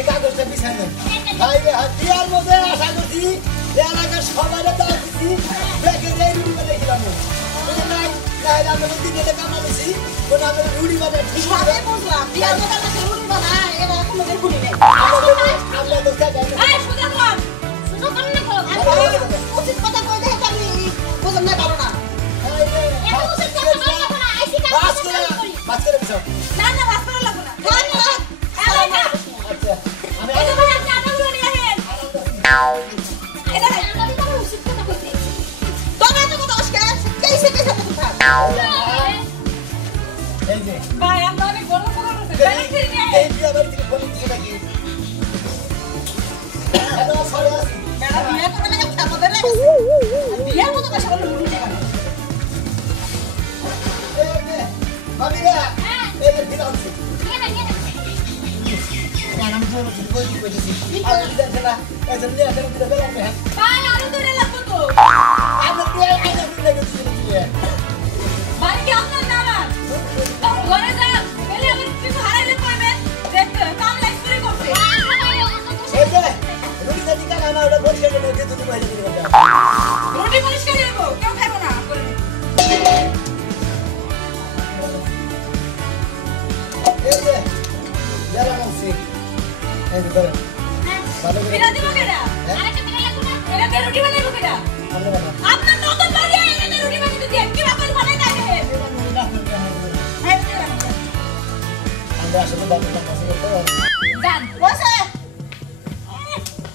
আগে কাগজটা বিছাই দেন ভাইরে হাতিয়ার মধ্যে আশা করছি এলাকার সবাইরে দাও দিছি ব্যাগে দেই রুটি বানাই দিলাম নাই নাই আমরা দিনে কামাইছি কোন আমরা রুটি বানাই ঠিক সবে বুঝলাম বিয়ার মধ্যে না রুটি বানায় এরা কোনো বের করি নাই আমরা তো জায়গা এই সুজা কর সুজা কর না উচিত কথা কই দেখ আমি বুঝলাম না পারো না এত উচিত কথা বলা লাগবে না আইসি কাজ বাস করে বিছাও না না বাস করা লাগবে না ধন্যবাদ আচ্ছা আমি এই ভাই আপনি আটাগুলো নিয়ে আসেন এটা আমি তো উচিত কথা কইছি তোমরা তো কথা আজকে কেসে কেসে তো থাক এই যে ভাই আমরা অনেক বড় বড় করতে এই যে আবার কি বলি দিকে নাকি এটা সরে আসি ম্যাডাম বিয়ে করতে লাগে খাবো দেবে বিয়ের মতো কাছে বলে রুটি নেই এই যে ভাবিরা এই যে দিলাম আমি তো কই কইছি আর দিতে না এজন নিয়ে আসলে দিতে গেলাম না ভাই আরো দূরে লাগবো তো আমরা তো আইনা দিলে দিতে ভাই কি আপনার নাম ঘরে যা বলে আমার কিছু হারাইলে পাবেন দেখতে কাম লাইস করে করতে এই যে রুটি দাদি কানা না ওটা বলি গেল যে তুমি বাইরে দিতে রুটি পরিষ্কার দেবো কেউ খাইবো না করে এই যে যারা নামছি এই যে ধরে ভালো করে বিনা দিব কেডা আরেকটা বিনা লাগবে না এরা কে রুটি বানাইবো কেডা আমরা বানা আপনার নতুন বাড়ি এনে রুটি বানাইতে দেন কি ব্যাপার বানাই না দেখেন আমরা আসলে বাবা কাছে তো জান বসে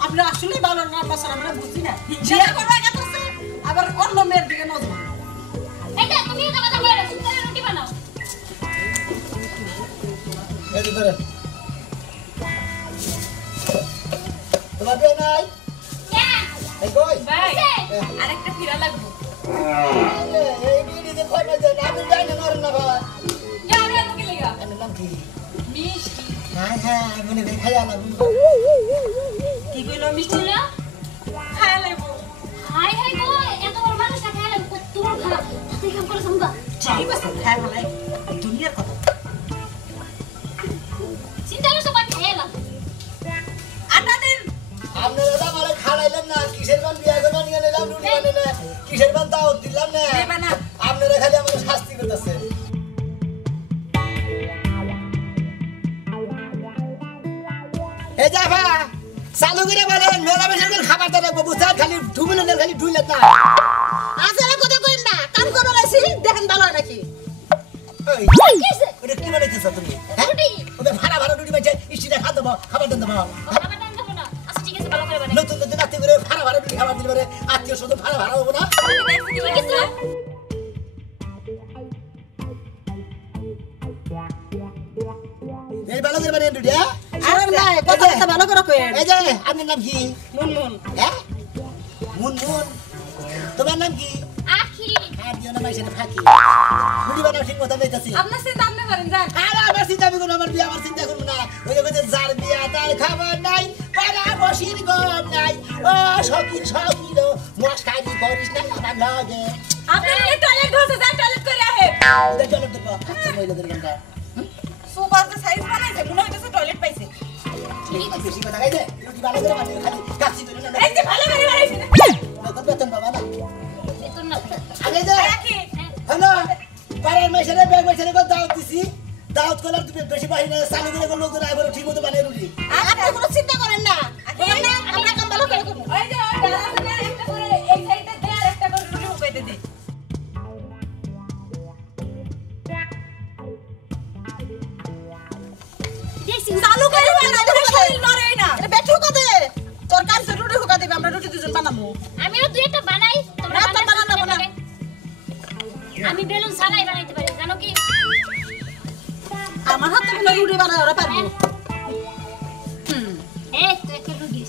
আপনি আসলে ভালো না বসে আমরা বুঝি না বিয়ে করবা একা আছে আবার অন্য মেয়ের দিকে নজর এটা তুমি কথা বলে সুন্দর রুটি বানাও এই যে ধরে তোমার বে নাই এই কই ভাই আরেকটা ফিরা লাগবে এই বিড়িতে কই না যে আমি যাই না নরম না বাবা যা আমি আজকে লাগা আমি নাম কি মিষ্টি হ্যাঁ হ্যাঁ মনে করে খাইয়া না কি কইলো মিষ্টি না খায় লাগবো হাই হাই গো এত বড় মানুষ খাইলে তোমার খারাপ তুই কাম করে সমগা ঠিক আছে খায় ভালো দুনিয়ার কথা চিন্তা করছ বাট খাইলা আটা দিন আপনারা আমারে খাড়াইলেন না কিসের মান বিয়া করে নিয়ে নিলাম রুটি বানাই না কিসের মান দাও দিলাম না দেবা না আপনারা খালি আমার শাস্তি করতেছেন এই যাবা চালু করে বলেন মেলা বেশি খাবার দাও রাখবো বুঝতে খালি ঢুমিলে না খালি ঢুইলেন না আসলে কথা কইন না কাম করে লাইছি দেখেন ভালো নাকি ওই ওটা কি বানাইতেছ তুমি হ্যাঁ ওটা ভাড়া ভাড়া রুটি বানাইছে ইস্টিটা খা দেবো খাবার দেন দেবো খাবার দাম দেব না আচ্ছা ঠিক আছে ভালো করে বানাই নতুন নতুন আত্মীয় করে ভাড়া ভাড়া রুটি খাবার দিলে পারে আত্মীয় শুধু ভাড়া ভাড়া হবো না ঠিক আছে এই ভালো করে বানাই রুটি হ্যাঁ আরে না কথা ভালো করে কইন এই যে আপনার নাম কি মুনমুন হ্যাঁ মুনমুন তোমার নাম কি আখি আর দিও না মাইসের ফাঁকি রুটি বানাও ঠিক মতো নাইতাছি আপনার সাথে আপনি করেন যান আর আমার চিন্তা করুন আমার বিয়ে আমার চিন্তা করুন না ওই যে যার বিয়া তার খাবার নাই পাড়া বসির গম নাই ও সকির সকিল মস্কারি করিস না আমার লাগে আপনি মনে টয়লেট ঘরতে যান টয়লেট করে আহে ওদের চলো তো আচ্ছা মহিলাদের গানটা সোফার যে সাইজ বানাইছে মনে হইতেছে টয়লেট পাইছে ঠিক আছে বেশি কথা গাইছে রুটি ভালো করে বানিয়ে খালি কাচ্চি ধরে না এই যে ভালো করে বানাইছে না নতুন বেতন বাবা না বেতন না আগে যে রাখি হ্যালো পাড়ার মাইসের ব্যাগ মাইসের দাওয়াত দিছি দাওয়াত করলাম তুমি বেশি বাহিনী চালু করে লোক আইবার ঠিক মতো বানিয়ে রুটি আপনি কোনো চিন্তা করেন না আমরা কাম ভালো করে করব ওই যে ওই ডালা আছে না একটা করে এই সাইডে দে আর একটা করে রুটি উপাইতে দে দেখছি চালু করে বানা দে শরীর নড়ে না এটা বেট হুকা দে তোর কাছে রুটি হুকা দিবে আমরা রুটি দুজন বানাবো আমিও দুই একটা বানাই তোমরা না, তো বানানো না। আমি বেলুন ছাড়াই বানাইতে পারি জানো কি আমার হাতে রুটি বানায় ওরা পারবো এই তো একটা রুটি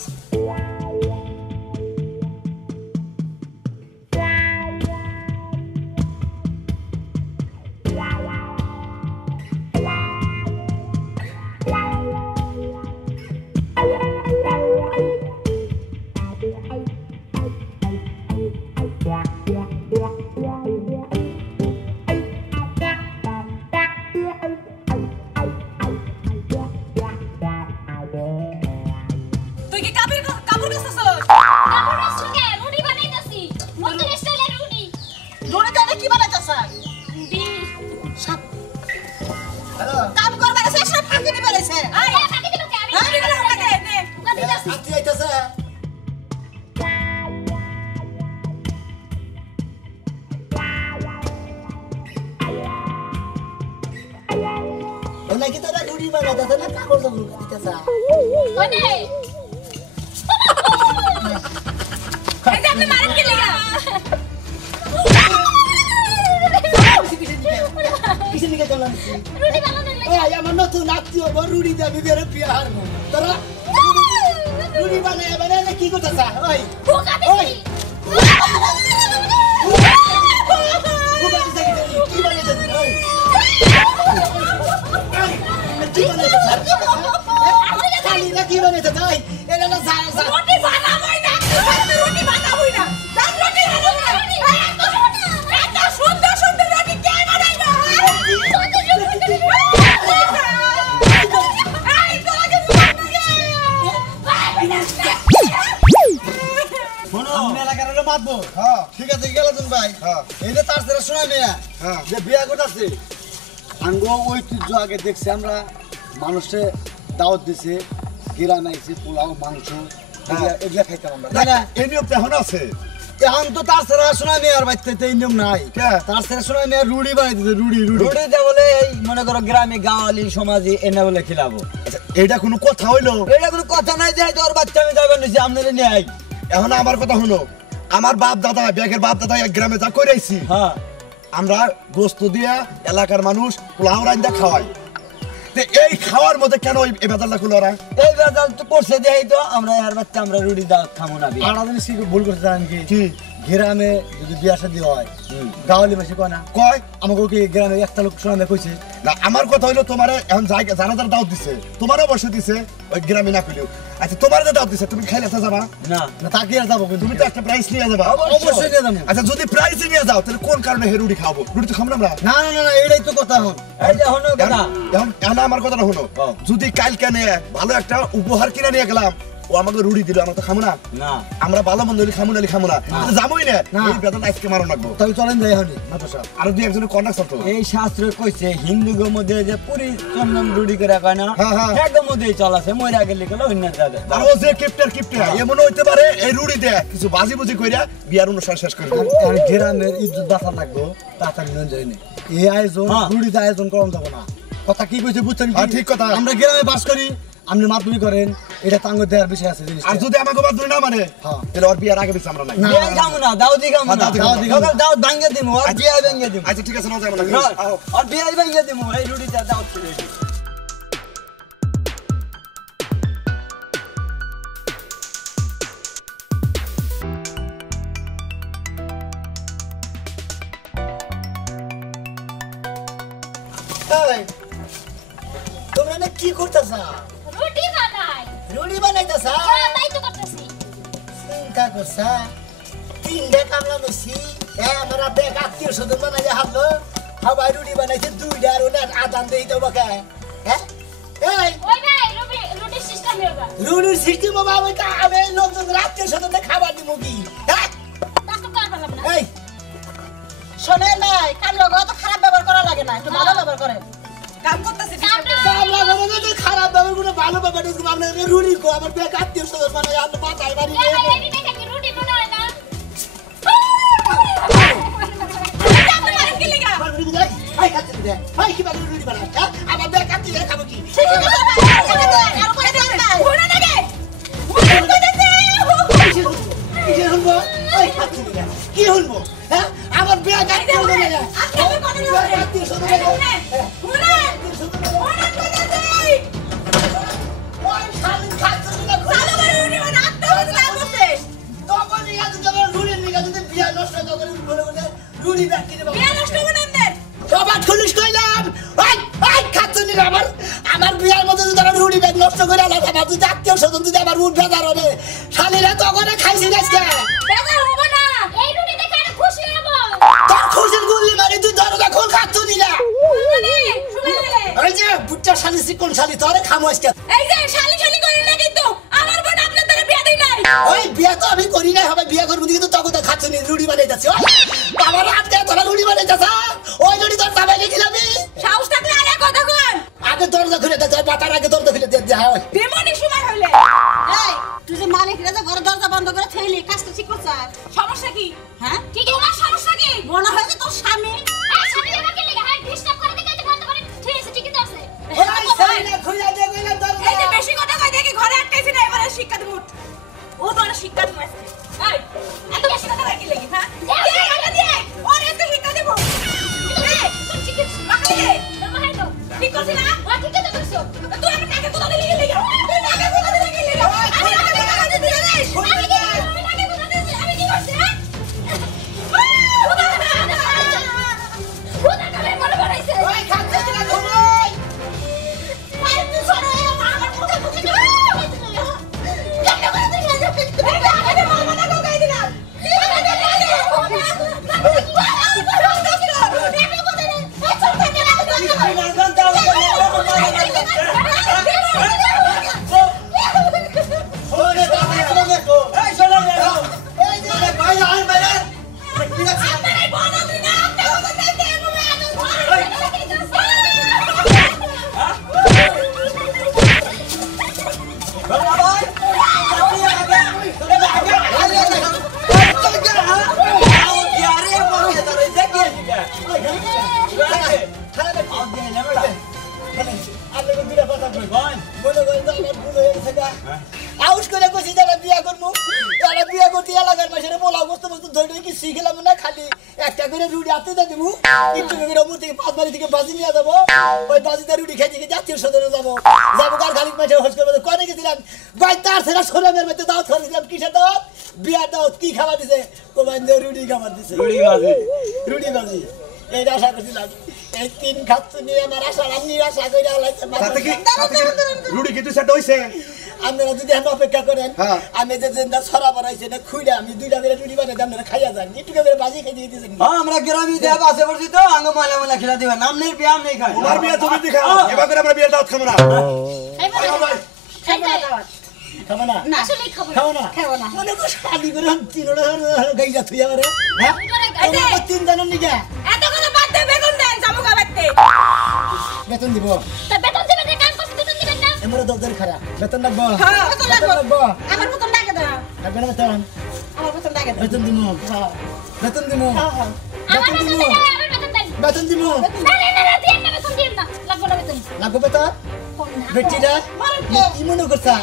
নাকি তোরা রুটি বানাইতেছে না কাগজ দিতেছে ওনে এই যে আপনি মারেন কি লাগা কিসে নিকে চলা দিছি রুটি বানানোর লাগা এই আমার নতুন আত্মীয় বড় রুটি দিয়ে আমি বেরে বিয়া হারবো তোরা রুটি বানায় কি করতেছ ওই বোকা দিছি কি বানাইতেছ ওই কি বানাইতেছ খালিরা কি বানাইতেছ ওই এটা না যা রুটি বানাবই না রুটি বানাবই না তার রুটি বানাবই না এত সুন্দর সুন্দর রুটি কে বানাইবে এই তোকে শোনো আমি এলাকার হলো মাতবো হ্যাঁ ঠিক আছে গেলাম ভাই হ্যাঁ এই যে তার সাথে শোনা মেয়া হ্যাঁ যে বিয়া করতেছে আঙ্গো ঐতিহ্য আগে দেখছি আমরা মানুষে দাওয়াত দিছে গ্রামে আইছে পোলাও মাংস এগুলা খাইতাম আমরা তাই না এই নিয়ম তো এখন আছে এখন তো তার সাথে শোনা মেয়ার বাড়িতে এই নিয়ম নাই তার সাথে শোনা মেয়া রুড়ি বানাই দিতে রুড়ি রুটিতে বলে এই মনে করো গ্রামে গাঁওয়ালি সমাজে এনে বলে খিলাবো। আচ্ছা এইটা কোনো কথা হইলো? এটা কোনো কথা নাই যে তোর বাচ্চা আমি যাবেন নিছি আপনাদের নিয়ে আই। এখন আমার কথা হলো, আমার বাপ দাদা ব্যাগের বাপ দাদা এক গ্রামে যা কইরাইছি, হ্যাঁ আমরা গোস্ত দিয়া এলাকার মানুষ পোলাও রান্দা খাওয়াই। তে এই খাওয়ার মধ্যে কেন এই বেজালটা খুলো ওরা? এই বেজাল তো করছে দেই তো আমরা আর বাচ্চা আমরা রুটি দা খামু না। আর আপনি কি ভুল করতে জানেন কি গ্রামে যদি বিয়া শাদী হয় গাওয়ালি মাসি কয় না কয় আমাকে কি গ্রামে একটা লোক শোনা কইছে না। আমার কথা হইলো তোমার এখন জায়গা জানা যারা দাওয়াত দিছে তোমার অবশ্য দিছে ওই গ্রামে না কইলেও। আচ্ছা তোমার যে দাওয়াত দিছে তুমি খাইলে যাবা না না তাকে আর যাবো কিন্তু তুমি তো একটা প্রাইস নিয়ে যাবা। অবশ্যই নিয়ে যাবো। আচ্ছা যদি প্রাইস নিয়ে যাও তাহলে কোন কারণে হে রুটি খাবো? রুটি তো খাবো না আমরা। না না না না এটাই তো কথা হন এই যে হনো কথা এখন আমার কথাটা হলো, যদি কালকে নিয়ে ভালো একটা উপহার কিনে নিয়ে গেলাম, ও আমাকে রুটি দিল, আমরা তো খাবো না। না আমরা ভালো মন্দ হলে খামু নালি খামু না, যাবোই না। এই বেতন আজকে মারো লাগবো। তবে চলেন যাই হনি মাত্র সাহেব আর দুই একজনের কন্ট্যাক্ট করতো। এই শাস্ত্র কইছে হিন্দুগো মধ্যে যে পুরি চন্দন রুটি করে কয় না, হ্যাঁ, হ্যাঁ। একদম মধ্যেই চলাছে মইরা গেলে গেল অন্য যাবে। আর ও যে কিপ্টার এমন হইতে পারে এই রুটি দেয় কিছু বাজি বুজি কইরা বিয়ার অনুষ্ঠান শেষ করে দেবে। আর গ্রামের ইজ্জত বাঁচা লাগবো তাড়াতাড়ি নিয়ে যায়নি এই আয়োজন রুড়িতে আয়োজন করা যাবো না। কথা কি কইছে বুঝছেন? হ্যাঁ, ঠিক কথা। আমরা গ্রামে বাস করি, আপনি মাতবুরি করেন, এটা তাঙ্গ দেওয়ার বিষয় আছে জিনিস। আর যদি আমাকে বাদ না মানে হ্যাঁ। তাহলে ওর বিয়ার আগে পিছে আমরা নাই। না। বিয়াই খামু না, দাউদি খামু না, দাউদি খামু না। দাউদ ভাঙ্গে দিমু আর বিয়াই ভাঙ্গে দিমু। আচ্ছা ঠিক আছে, না যাবো না। আর বিয়াই ভাঙ্গে দিমু এই রুটিটা দাউদ ছিল। এই, তোমরা না কি করতেছা? রুটি বানাই রুড়ি বানাইতেছা? হ্যাঁ তাই তো করতেছি চিন্তা করছা? তিনটা কামলা মেশি আমার ব্যাগ আত্মীয় স্বজন বানাইয়া হারলো, সবাই রুড়ি বানাইছে দুইটা আর ওনার আদান দেই তো বাকা। হ্যাঁ এই ওই ভাই রুটি সিস্টেম হইবা রুড়ির সিস্টেম বাবা আমি তা আমি লোকজন আত্মীয় স্বজনদের খাবার দিব কি? হ্যাঁ তা তো করলাম না এই শোনে নাই কাল লগো তো খারাপ ব্যবহার করা লাগে না, একটু ভালো ব্যবহার করে কাম করতেছে কামলা বানানো তো খারাপ ব্যাপার কোনো ভালো ব্যাপার না। আমরা রুড়ি কো আমার ব্যাগ আত্মীয় স্বজন বানাই আমরা মাথায় বাড়ি এ ভাই এডি দেখে কি রুটি মনে হয় না এই খাচ্ছি দে এই কি বানাই রুড়ি বানাই আমার ব্যাগ আত্মীয় খাবো কি? কি হলবো? হ্যাঁ আমার ব্যাগ আত্মীয় বানাই আত্মীয় স্বজন বানাই ওই শালি খাচ্ছি না তখন ইয়া তো যখন রুড়ির নিগা যদি বিয়া নষ্ট যখন বলে বলে রুড়ি ব্যাগ কিনে বাবা সবার খুলিস কইলাম ওই ওই খাচ্ছি না আমার বিয়ার মধ্যে যদি তারা রুড়ি ব্যাগ নষ্ট করে আলাদা আমার যদি আত্মীয় স্বজন যদি আমার রুট বেজার হবে শালিরা তখন খাইছি না আজকে বেজার হবো না এই রুটি দেখে আর খুশি হব তোর খুশির গুলি মারি তুই দরজা খোল খাচ্ছি না মানে শুনে গেলে ওই যে বুচ্চা শালি কোন শালি তোরে খামো আজকে এই যে শালি শালি করেন না কিন্তু আমার বোন আপনার দ্বারা বিয়া দেই নাই। ওই বিয়া তো আমি করি নাই হবে বিয়া করবো কিন্তু তখন তো খাচ্ছি না রুড়ি বানাইতেছি আমার রাতে তোরা রুড়ি বানাইতেছ ওই রুড়ি তোর দাবাই রেখে যাবি সাহস থাকলে আরে কথা কন আগে দরজা খুলে দে তোর মাথার আগে দরজা খুলে দে হয় বেমনি সময় হইলে এই তুই যে মালিক রে ঘরে দরজা বন্ধ করে থইলি কাজটা ঠিক করছ সমস্যা কি? হ্যাঁ কি তোমার সমস্যা কি মনে হয় যে তোর স্বামী এই স্বামী আমার কি লাগা হ্যাঁ ডিস্টার্ব করে দিকে বন্ধ করে ঠিক আছে ঠিকই তো আছে ওই ও বড় শিক্ষা দিয়েছে এই এত বেশি কথা কি লাগি হ্যাঁ দে আগে দে ওর এত শিক্ষা দেব এই তুই ঠিক আছে বাকালে তোমার তো ঠিক করছ না ও ঠিক আছে করছো তুই আমার টাকা কোথা থেকে নিয়ে গেলি তুই টাকা কোথা থেকে নিয়ে গেলি আমি টাকা দিতে যাই আমি কি করছি হ্যাঁ কোথা থেকে বড় বাড়াইছে ওই খাচ্ছে না তুমি মার তুই সরে আমার মুখে মুখে আউস করে কইছি যারা বিয়া করমু তারা বিয়া করতে এলাকার মাসের পোলা বস্তু বস্তু ধরে কি শিখলাম না খালি একটা করে রুটি হাতে দা দিমু একটু করে ওপর থেকে পাঁচ বাড়ি থেকে বাজি নিয়ে যাবো ওই বাজিতে রুটি খাইতে গিয়ে জাতীয় সদরে যাবো কার খালি মাসে হোস করে কনে গেছিলাম ভাই তার সেরা সোনামের মধ্যে দাওয়াত করেছিলাম কিসের দাওয়াত বিয়ার দাওয়াত কি খাবার দিছে কোবাইন দিয়ে রুটি খাবার দিছে রুটি বাজি এই আশা করছিলাম এই তিন খাচ্ছু নিয়ে আমার আশা নিরাশা করে আলাইছে রুটি কিন্তু সেট হইছে আপনারা যদি এখন অপেক্ষা করেন আমি যে জেন্দা ছড়া বানাইছে না খুইলে আমি দুইটা করে রুটি বানাই আপনারা খাইয়া যান একটু করে বাজি খাই দিয়ে দিয়েছেন আমরা গ্রামে দেব আছে বলছি তো আঙ্গ ময়লা ময়লা খেলা দিবা নাম নেই বিয়াম নেই খাই তোমার বিয়া তুমি দেখাও এবার করে আমরা বিয়ের দাওয়াত খাবো না খাবো না আসলে খাবো খাবো না মনে কর শাদি করে তিনটা গাইজা থুই আমারে হ্যাঁ তোমরা তিন জনের নিকে এত কথা বাদ দে বেতন দেন যাবো গাবাতে বেতন দিব তা বেতন দিবেন না কাম করতে বেতন দিবেন না এমরে দরকার খারাপ বেতন লাগবো হ্যাঁ বেতন লাগবো আমার বেতন লাগে দাও লাগবে না বেতন আমার বেতন লাগে দাও বেতন দিমু বেতন দিমু আমার বেতন দেন আমার বেতন দেন বেতন দিমু না দিন না বেতন দিন না লাগবে না বেতন লাগবে বেতন বেটিরা কি মনে করছা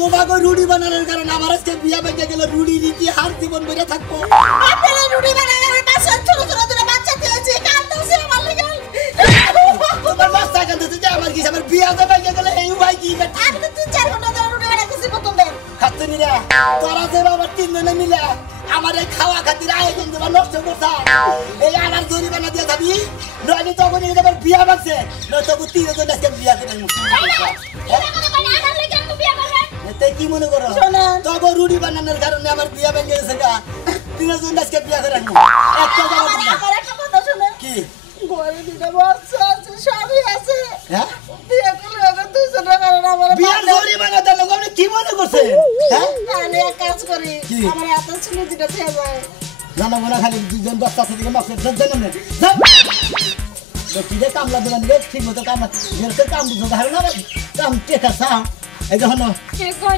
তোমাকে রুটি বানানোর কারণে আমার আজকে বিয়া বেঁচে গেল রুটি রীতি হার জীবন বেড়ে থাকবো আপনারা রুটি বানালে আমার পাশে ছোট ছোট দুটো বাচ্চা খেয়েছে কাঁদতেছে আমার লাগা তোমার বাচ্চা কাঁদতেছে যে আমার কি আমার বিয়া তো বেঁচে গেলে এই উপায় কি আমি তো 3-4 ঘন্টা ধরে রুটি বানাইতেছি বেতন দেন খাচ্ছে নিরা তোরা যে বাবার তিনজনে মিলে আমার এই খাওয়া খাতির আয়োজন তোমার নষ্ট করছা এই আমার জরিমানা দিয়ে যাবি নইলে তখন আমার বিয়া বাঁচছে নয় তখন তিনজন আজকে বিয়া করে কি মনে করো তবে রুটি বানানোর কারণে আমার বিয়া ভেঙে গেছে গা তিনজন আজকে বিয়া করে আমার একটা কথা শুনে কি ঘরে দুটো বাচ্চা আছে স্বামী আছে হ্যাঁ বিয়ে করলে আবার 200 টাকা আমার বিয়ার জরিমানা দিলে আপনি কি মনে করছেন হ্যাঁ আমি এক কাজ করি আমার হাতে ছিল দুটো খেয়ে যায় জানা মনে খালি দুজন বাচ্চা থেকে মাছের জানেন না ঠিক আছে কামলা দেবেন ঠিক মতো কাম কাম দিতে না কাম টেকা চা এই দেখো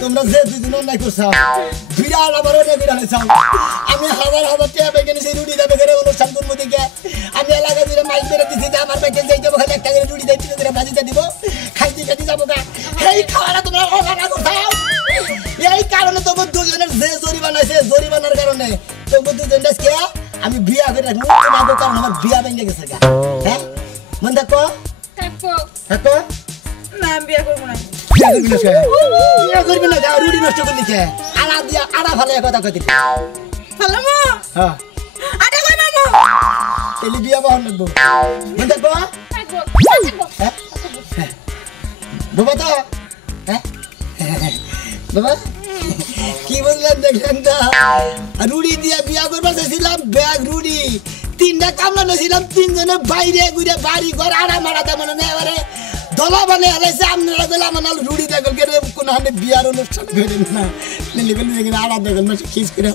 তোমরা যে দুদিন অন্যায় করছো বিরাট আবার অনেক বিরাট হয়েছ আমি হাজার হাজার টাকা বেগে নিয়েছি রুটি দেবে করে অনুষ্ঠান করবো দিকে আমি এলাকা দিয়ে মাইক বেড়ে দিচ্ছি যে আমার বেগে যাইতে ওখানে একটা করে রুটি দেয় তিন করে ভাজিতে দিব খাইতে খাইতে যাবো গা এই খাওয়াটা তোমরা অনাকা কোথাও এই কারণে তোমার দুজনের যে জরিমানা আছে জরিমানার কারণে তোমার দুজন আজকে আমি বিয়া করে রাখবো তোমাদের কারণে আমার বিয়া ভেঙে গেছে গা হ্যাঁ মন দেখো দেখো না আমি বিয়ে করবো না বিয়া করবি না রুটি নষ্ট করলি কে আড়া দিয়া আড়া ভালো কথা কই দিলি হ্যালো মা হ্যাঁ আটা কই মামু এলি বিয়া বহন লাগবো মন দেখো বাবা তো হ্যাঁ বাবা কি বললেন দেখলেন তো রুটি দিয়া বিয়া করবা চাইছিলাম ব্যাগ রুটি তিনটা কামলা নিয়েছিলাম তিনজনে বাইরে ঘুরে বাড়ি ঘর আড়া মারা তেমন এবারে দলা বানে হালাইছে আপনারা গেলে আমার রুটি দেখল গেলে কোনো বিয়ার অনুষ্ঠান করে না আড়া দেখল খিস করে